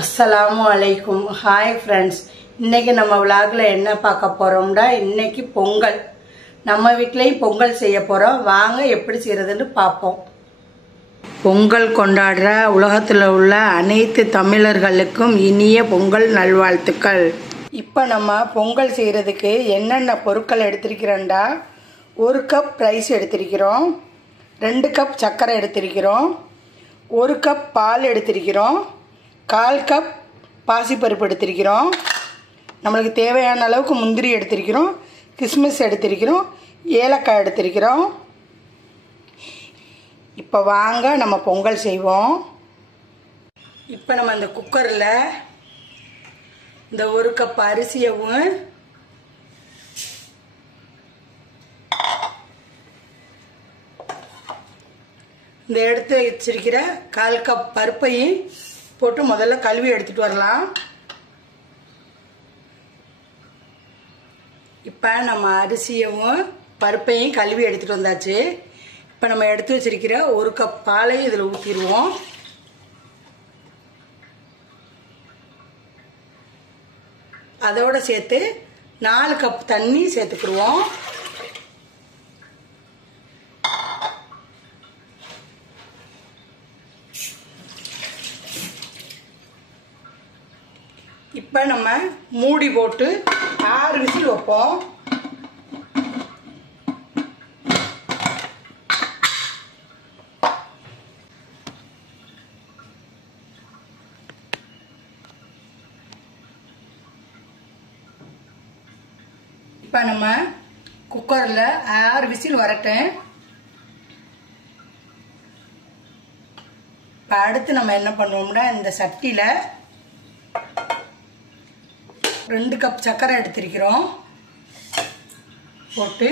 அஸ்ஸலாமு அலைக்கும். Hi friends, இன்னைக்கு நம்ம விளாக்ல என்ன பார்க்க போறோம்டா, இன்னைக்கு பொங்கல். நம்ம வீட்லேயும் பொங்கல் செய்ய போறோம். வாங்க எப்படி செய்யறதுன்னு பார்ப்போம். பொங்கல் கொண்டாடுற உலகத்தில் உள்ள அனைத்து தமிழர்களுக்கும் இனிய பொங்கல் நல்வாழ்த்துக்கள். இப்போ நம்ம பொங்கல் செய்கிறதுக்கு என்னென்ன பொருட்கள் எடுத்திருக்கிறோம்டா, 1 கப் ரைஸ் எடுத்திருக்கிறோம், 2 கப் சர்க்கரை எடுத்திருக்கிறோம், 1 கப் பால் எடுத்திருக்கிறோம், 1/4 கப் பாசிப்பருப்பு எடுத்திருக்கிறோம், நம்மளுக்கு தேவையான அளவுக்கு முந்திரி எடுத்திருக்கிறோம், கிஸ்மிஸ் எடுத்திருக்கிறோம், ஏலக்காய் எடுத்திருக்கிறோம். இப்போ வாங்க நம்ம பொங்கல் செய்வோம். இப்போ நம்ம இந்த குக்கரில் இந்த 1 கப் அரிசியவும் இந்த எடுத்து வச்சிருக்கிற 1/4 கப் பருப்பையும் போட்டு முதல்ல கழுவி எடுத்துட்டு வரலாம். இப்போ நம்ம அரிசியவும் பருப்பையும் கழுவி எடுத்துட்டு வந்தாச்சு. இப்போ நம்ம எடுத்து வச்சிருக்கிற 1 கப் பாலையும் இதில் ஊற்றிடுவோம். அதோட சேர்த்து 4 கப் தண்ணி சேர்த்துக்கிடுவோம். இப்போ நம்ம மூடி போட்டு 6 விசில் வைப்போம். இப்போ நம்ம குக்கரில் 6 விசில் வரட்டும். இப்போ அடுத்து நம்ம என்ன பண்ணுவோம்னா, இந்த சட்டியில் 2 கப் சர்க்கரை எடுத்திருக்கிறோம், போட்டு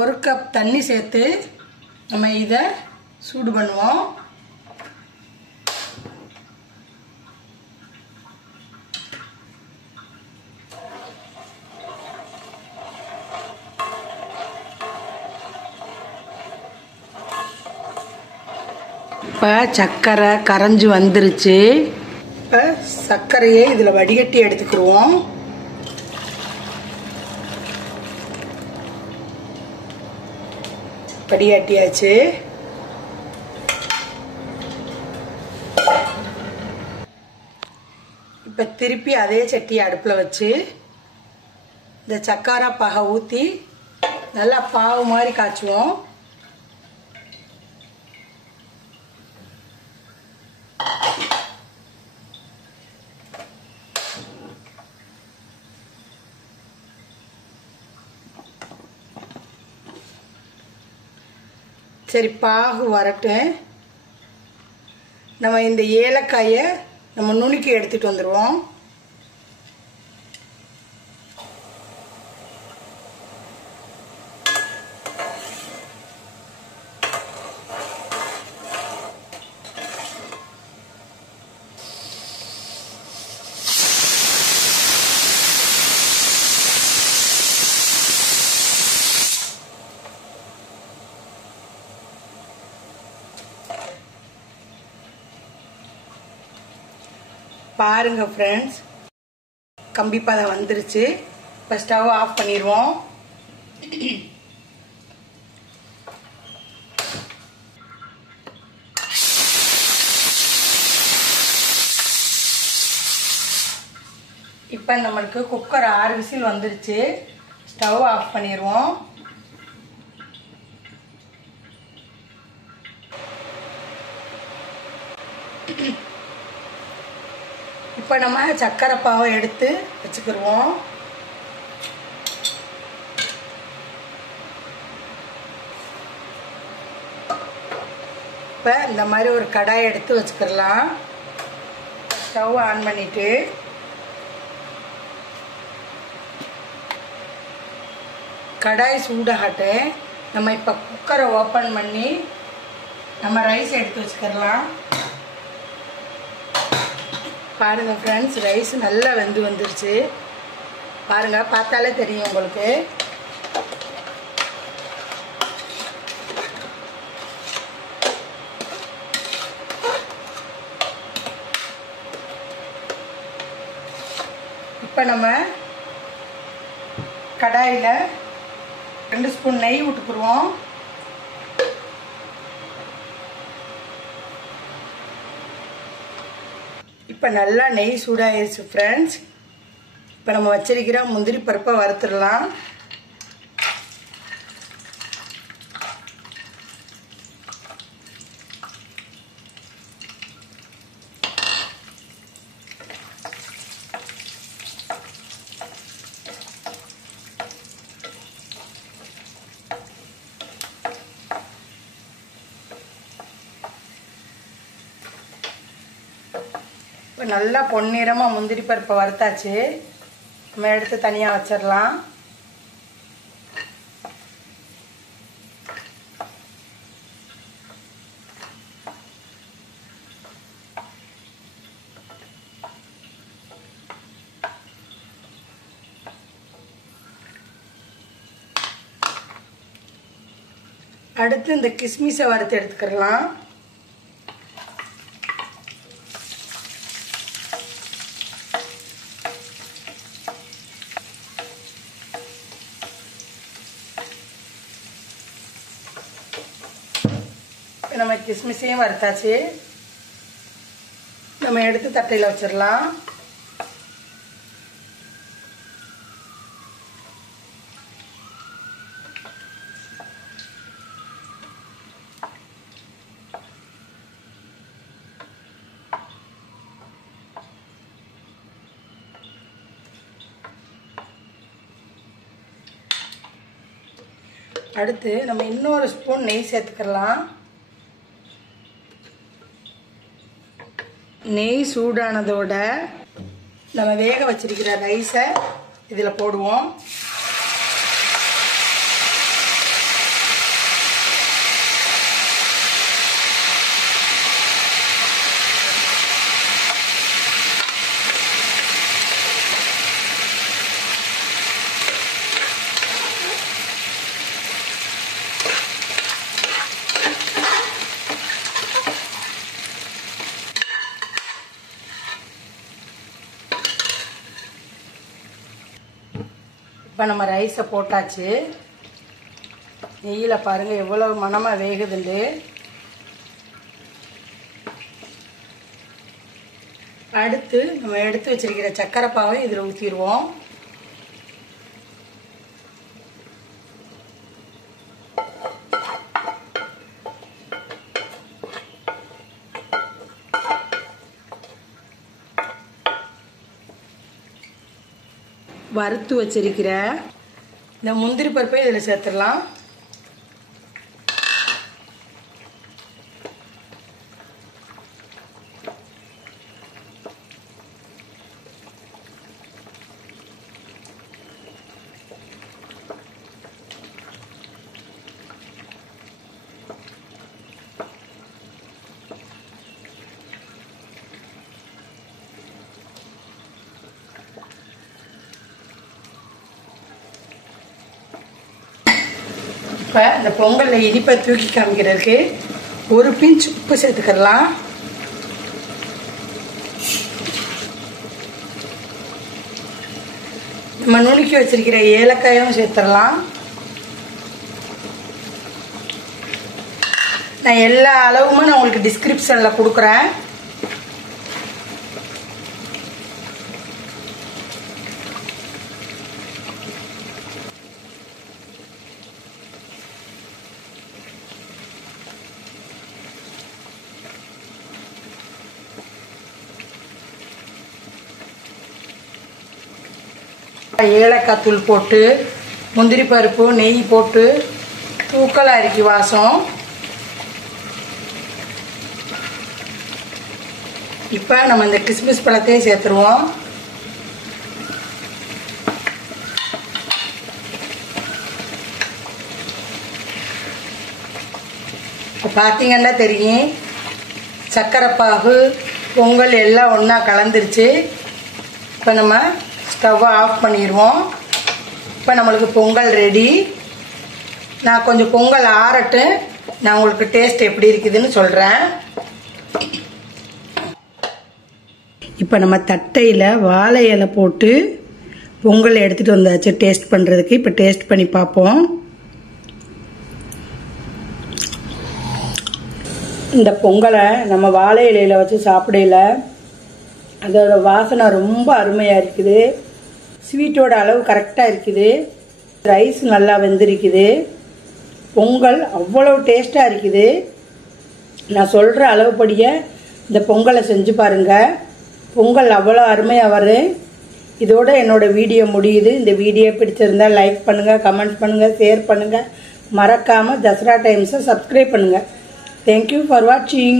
ஒரு கப் தண்ணி சேர்த்து நம்ம இதை சூடு பண்ணுவோம். இப்போ சர்க்கரை கரைஞ்சி வந்துருச்சு. இப்போ சர்க்கரையை இதில் வடிகட்டி எடுத்துக்கிடுவோம். வடிகட்டியாச்சு. இப்போ திருப்பி அதே சட்டியை அடுப்பில் வச்சு இந்த சர்க்கரை பாகை ஊற்றி நல்லா பாவு மாதிரி காய்ச்சுவோம். சரி, பாகு வரட்டும். நம்ம இந்த ஏலக்காயை நம்ம நுணுக்கி எடுத்துட்டு வந்துடுவோம். பாருங்க ஃப்ரெண்ட்ஸ், கம்பி பதம் வந்துருச்சு. இப்போ ஸ்டவ் ஆஃப் பண்ணிடுவோம். இப்போ நம்மளுக்கு குக்கர் 6 விசில் வந்துருச்சு. ஸ்டவ் ஆஃப் பண்ணிடுவோம். இப்போ நம்ம சர்க்கரை பாவை எடுத்து வச்சுக்கிடுவோம். இப்போ இந்த மாதிரி ஒரு கடாய் எடுத்து வச்சுக்கிடலாம். ஸ்டவ் ஆன் பண்ணிட்டு கடாய் சூடாகட்டு. நம்ம இப்போ குக்கரை ஓப்பன் பண்ணி நம்ம ரைஸ் எடுத்து வச்சுக்கிடலாம். பாருங்க ஃப்ரெண்ட்ஸ், ரைஸ் நல்லா வெந்து வந்துருச்சு. பாருங்க, பார்த்தாலே தெரியும் உங்களுக்கு. இப்போ நம்ம கடாயில் 2 ஸ்பூன் நெய் விட்டுக்குருவோம். இப்போ நல்லா நெய் சூடாயிருச்சு ஃப்ரெண்ட்ஸ். இப்போ நம்ம வச்சிருக்கிற முந்திரி பருப்பை வறுத்துடலாம். இப்போ நல்லா பொன்னிறமாக முந்திரி பருப்பை வறுத்தாச்சு. நம்ம எடுத்து தனியாக வச்சிடலாம். அடுத்து இந்த கிஸ்மிஸை வறுத்து எடுத்துக்கலாம். நம்ம கிஸ்மிஸையும் வறுத்தாச்சு. நம்ம எடுத்து தட்டையில் வச்சிடலாம். அடுத்து நம்ம இன்னொரு ஸ்பூன் நெய் சேர்த்துக்கலாம். நெய் சூடானதோட நம்ம வேக வச்சிருக்கிற ரைஸை இதில் போடுவோம். இப்போ நம்ம ரைஸை போட்டாச்சு. நெய்யில் பாருங்கள் எவ்வளோ மணமாக வேகுதுண்டு. அடுத்து நம்ம எடுத்து வச்சிருக்கிற சக்கரை பாவை இதில் ஊற்றிடுவோம். வறுத்து வச்சிருக்கிற இந்த முந்திரி பருப்பை இதில் சேர்த்துடலாம். இப்போ இந்த பொங்கலில் இனிப்பை தூக்கி காமிக்கிறதுக்கு ஒரு பிஞ்ச் உப்பு சேர்த்துக்கலாம். நம்ம நுணுக்கி வச்சிருக்கிற ஏலக்காயும் சேர்த்துடலாம். நான் எல்லா அளவுமே நான் உங்களுக்கு டிஸ்கிரிப்ஷனில் கொடுக்குறேன். ஏலக்காய் தூள் போட்டு முந்திரி பருப்பு நெய் போட்டு தூக்கல் அரிக்கி வாசம். இப்போ நம்ம இந்த கிஸ்மிஸ் பழத்தையும் சேர்த்துருவோம். பார்த்தீங்கன்னா தெரியும் சர்க்கரை பாகு பொங்கல் எல்லாம் ஒன்றா கலந்துருச்சு. இப்போ நம்ம ஸ்டவ்வை ஆஃப் பண்ணிடுவோம். இப்போ நம்மளுக்கு பொங்கல் ரெடி. நான் கொஞ்சம் பொங்கல் ஆறட்டு நான் உங்களுக்கு டேஸ்ட் எப்படி இருக்குதுன்னு சொல்கிறேன். இப்போ நம்ம தட்டையில் வாழை இலை போட்டு பொங்கல் எடுத்துகிட்டு வந்தாச்சு டேஸ்ட் பண்ணுறதுக்கு. இப்போ டேஸ்ட் பண்ணி பார்ப்போம். இந்த பொங்கலை நம்ம வாழை இலையில் வச்சு சாப்பிடையில அதோட வாசனை ரொம்ப அருமையாக இருக்குது. ஸ்வீட்டோட அளவு கரெக்டாக இருக்குது. ரைஸ் நல்லா வெந்திருக்குது. பொங்கல் அவ்வளோ டேஸ்ட்டாக இருக்குது. நான் சொல்கிற அளவுப்படியே இந்த பொங்கலை செஞ்சு பாருங்கள். பொங்கல் அவ்வளோ அருமையாக வரும். இதோட என்னோட வீடியோ முடியுது. இந்த வீடியோ பிடிச்சிருந்தா லைக் பண்ணுங்கள், கமெண்ட் பண்ணுங்கள், ஷேர் பண்ணுங்கள். மறக்காமல் தசரா டைம்ஸை சப்ஸ்கிரைப் பண்ணுங்கள். Thank you for watching.